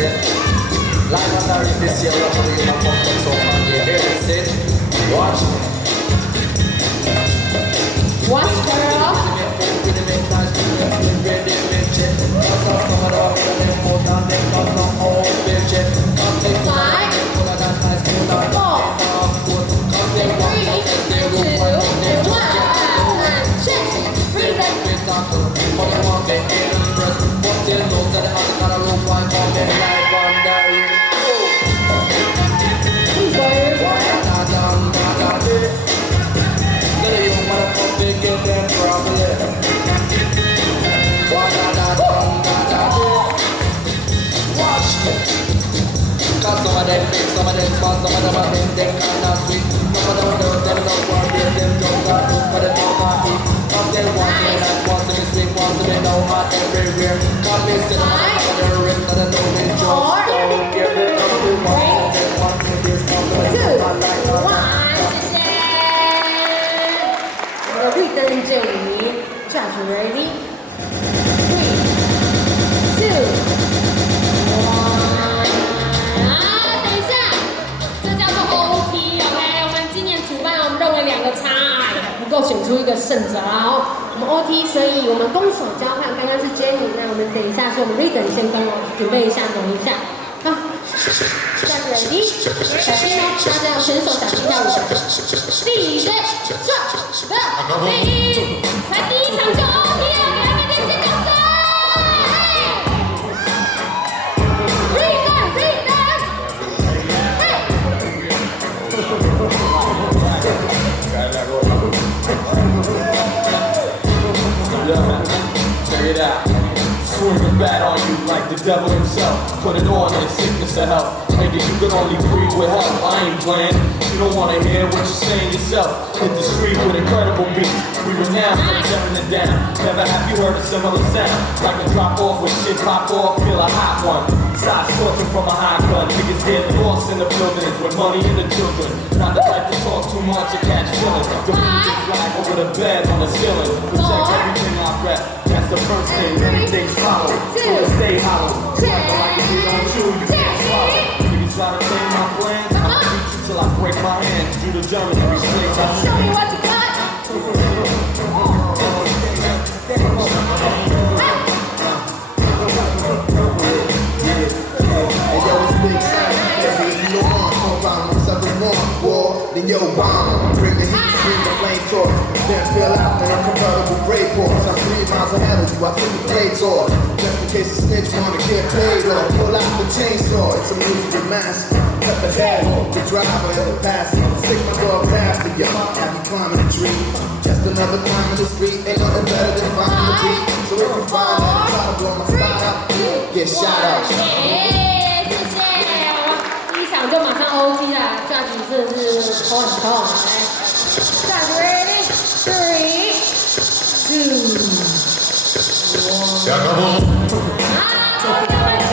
Live on our this year, we're going to give a perfect song on the air. Sit, watch. Watch, girl. Some of them big, some of them small, some of them are them kinda sweet. Some of them don't, them don't want it, them don't got food, but they don't got eat. Some them want to be nice, want to be sweet, want to be no hot everywhere. Come in, sit on top of their wrist, and I know they just don't give it up to one. They want to be something like that. 我们绿灯这里 ，Judge ready? 3, 2, 1。不够选出一个胜者啦哦，我们 OT， 所以我们攻守交换，刚刚是 Jenny， 那我们等一下是我们 Rhythm 先攻哦，准备一下，等一下，好，下个 ready， 小心哦，大家要选手小心跳舞。第一队上的才第一场就 OT 了，给他们点尖叫声！Check it out. Swerving bad on you like the devil himself. Put it on in sickness to health. Nigga, you can only breathe with help. I ain't playing. You don't wanna hear what you're saying yourself. Hit the street with incredible beats. We renowned for tearing it down. Never have you heard a similar sound. Like a drop off when shit pop off. Feel a hot one. Side scorching from a high gun. Niggas get lost in the buildings with money and the children. Not the type to talk too much or catch feelings. The music flag over the bed on the ceiling. Protect everything I rep. That's the first thing. Everything's hollow. So stay hollow. Like if you don't chew, you can't swallow. Niggas try to change my plans. I'ma beat you till I break my hands. Do the German every place I see. Show me what you got. Then yo, bomb, bring the heat, bring the flame torch. Then fill out the convertible gray ports. I'm 3 miles ahead of you, I took the plates off. Just in case a snitch wanna get paid off. Pull out the chainsaw, it's a musical mask. Cut the head off the driver and the passenger. Stick my dogs after you, have you climbing a tree. Just another climb in the street, ain't nothing better than finding the beat. So if you find that, try to blow my spot out, get shot out. 就马上 OT 啦，下局真的是头很痛。来，下局 ready 3, 2, 1。